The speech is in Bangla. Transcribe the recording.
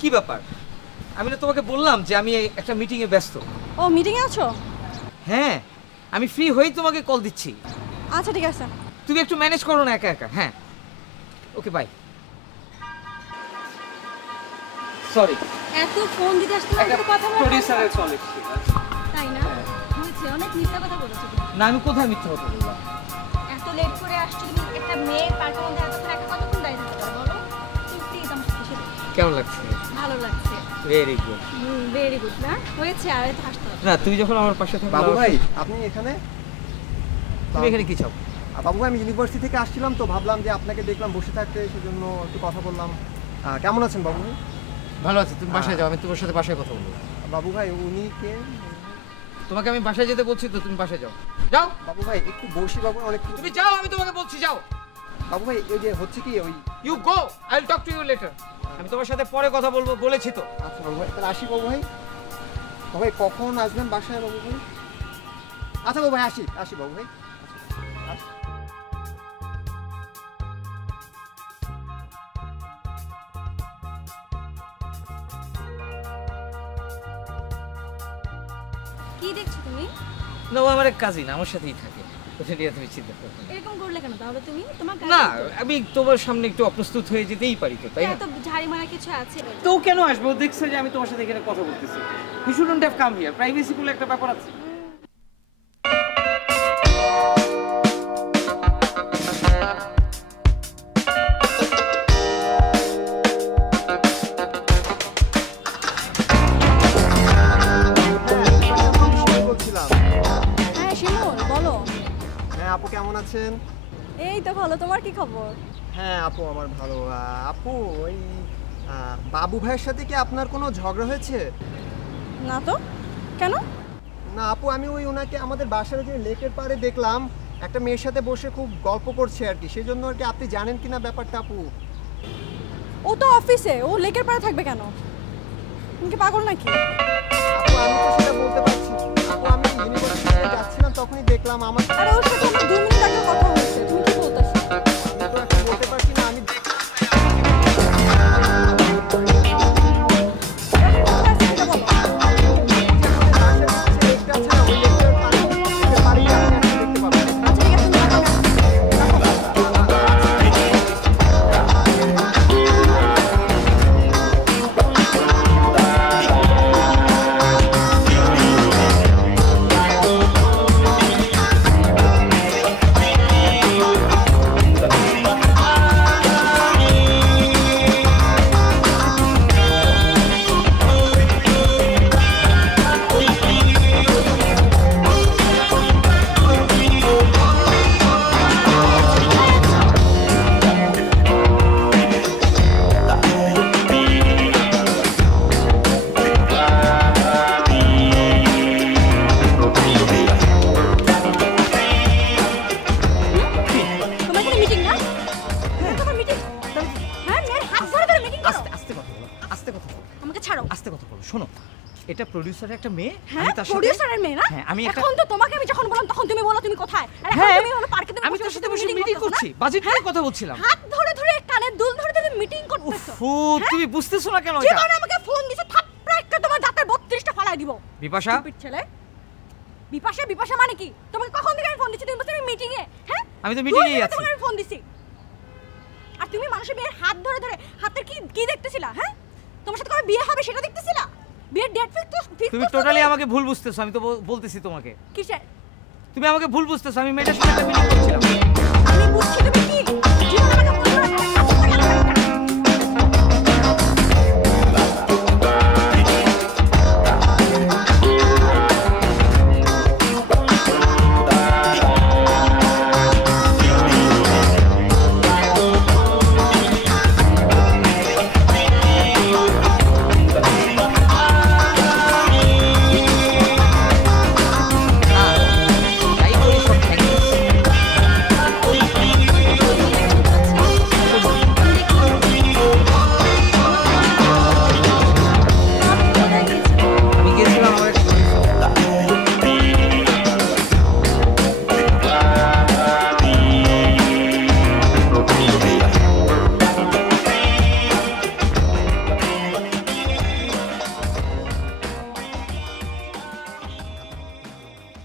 কি ব্যাপার? আমি না তোমাকে বললাম যে আমি একটা মিটিং এ ব্যস্ত। ও মিটিং এ আছো? হ্যাঁ, আমি ফ্রি হই তোমাকে কল দিচ্ছি। আচ্ছা ঠিক আছে, তুমি একটু ম্যানেজ করো না একা একা। হ্যাঁ, ওকে বাই। সরি, এত ফোন দিতে আসতে না, একটু কথা বলো। প্রোডিউসারের কল এসেছে। তাই না? হয়েছে, অনেক মিথ্যা কথা বলেছো তুমি। না, আমি কোথায় মিথ্যা কথা বললাম? এত লেট করে আসছো তুমি, একটা মেয়ে পার্কের মধ্যে এতক্ষণ একা কতক্ষণ দাঁড়িয়ে থাকতে পারো বলো? তুমি প্লিজ আমার সাথে এসে কেমন লাগছে? ভালো লাগছে। Very good. ভেরি গুড না? হয়েছে, আর এত হাসতে হবে না, তুমি যখন আমার পাশে থাকো। বাবু ভাই, আপনি এখানে? তুমি এখানে কি চাও? বাবু ভাই, আমি ইউনিভার্সিটি থেকে আসছিলাম তো ভাবলাম যে আপনাকে দেখলাম বসে থাকতে, সেজন্য একটু কথা বললাম। কেমন আছেন বাবু ভাই? ভালো আছে, তুমি বাসায় যাও, আমি তোমার সাথে বাসায় কথা বলবো। বাবু ভাই, উনি কে? তোমাকে আমি বাসায় যেতে বলছি তো, তুমি বাসায় যাও। যাও বাবু ভাই, একটু বসি বাবু, অনেক। তুমি যাও, আমি তোমাকে বলছি যাও। বাবু ভাই, ওই যে হচ্ছে কি, ওই you go, I will talk to you later. আমি তোমার সাথে পরে কথা বলবো বলেছি তো। আচ্ছা বাবু ভাই, তাহলে আসি বাবু ভাই। বাবু ভাই, কখন আসবেন বাসায় বাবু ভাই? আচ্ছা বাবু ভাই, আসি বাবু ভাই। আসি। কি দেখছো তুমি? না, ও আমার এক কাজিন, আমার সাথেই থাকে। ওটা নিয়ে তুমি চিন্তা করো না। এরকম করলে কেন তাহলে তুমি? তোমার না, আমি তোমার সামনে একটু অপ্রস্তুত হয়ে যেতেই পারি তো, তাই না? এত ঝাড়ি মারা কিছু আছে? তো ও কেন আসবে? ও দেখছে যে আমি তোমার সাথে এখানে কথা বলতেছি। He shouldn't have come here. Privacy বলে একটা ব্যাপার আছে। বলছিলাম। হ্যাঁ শিমুল বলো। হ্যাঁ আপু, কেমন আছেন? এই তো ভালো, তোমার কি খবর? হ্যাঁ আপু, আমার ভালো। আপু, ওই বাবু ভাইয়ের সাথে কি আপনার কোনো ঝগড়া হয়েছে? না তো, কেন? না আপু, আমি ওই ওনাকে আমাদের বাসার যে লেকের পাড়ে দেখলাম, একটা মেয়ের সাথে বসে খুব গল্প করছে আর কি, সেই জন্য আর কি। আপনি জানেন কিনা ব্যাপারটা আপু? ও তো অফিসে, ও লেকের পাড়ে থাকবে কেন? তুমি কি পাগল নাকি? আপু, আমি তো সেটা বলতে পারছি না। আপু, আমি ইউনিভার্সিটিতে যাচ্ছিলাম, তখনই দেখলাম আমার। আরে ওর সাথে আমার 2 মিনিট আগে কথা হয়েছে, তুমি কি বলতেছো? আমি তো এখন বলতে পারছি না, আমি শোনো, এটা প্রোডিউসারের একটা মেয়ে। হ্যাঁ, প্রোডিউসারের মেয়ে না? হ্যাঁ, আমি একটা এখন তো তোমাকে আমি যখন বললাম তখন তুমি বলো তুমি কোথায়? আর এখন তুমি হলো পার্কে তুমি আমি তোর সাথে বসে মিটিং করছি, বাজেট নিয়ে কথা বলছিলাম। হাত ধরে ধরে কানে দুল ধরে ধরে মিটিং করতেছো। ফু, তুমি বুঝতেছো না কেন এটা? জীবনে আমাকে ফোন দিছে, থাপড়া একটা তোমার দাঁতের 32টা ফালাই দিব। বিপাশা? স্টুপিড ছেলে। বিপাশা মানে কি? তোমাকে কখন থেকে আমি ফোন দিছি? তুমি বলছো আমি মিটিং এ। হ্যাঁ, আমি তো মিটিং এই আছি। তোমাকে আমি ফোন দিছি। আর তুমি মানুষের মেয়ের হাত ধরে ধরে হাতে কি দেখতেছিলা? হ্যাঁ, তোমার সাথে কবে বিয়ে হবে সেটা দেখতেছিলা? বিয়ের ডেট ফিক্স। তুমি টোটালি আমাকে ভুল বুঝতেছো। আমি তো বলতেছি তোমাকে। কিসের? তুমি আমাকে ভুল বুঝতেছো। আমি মেয়েটার সাথে একটা মিটিং করছিলাম। আমি বুঝছি তুমি কি?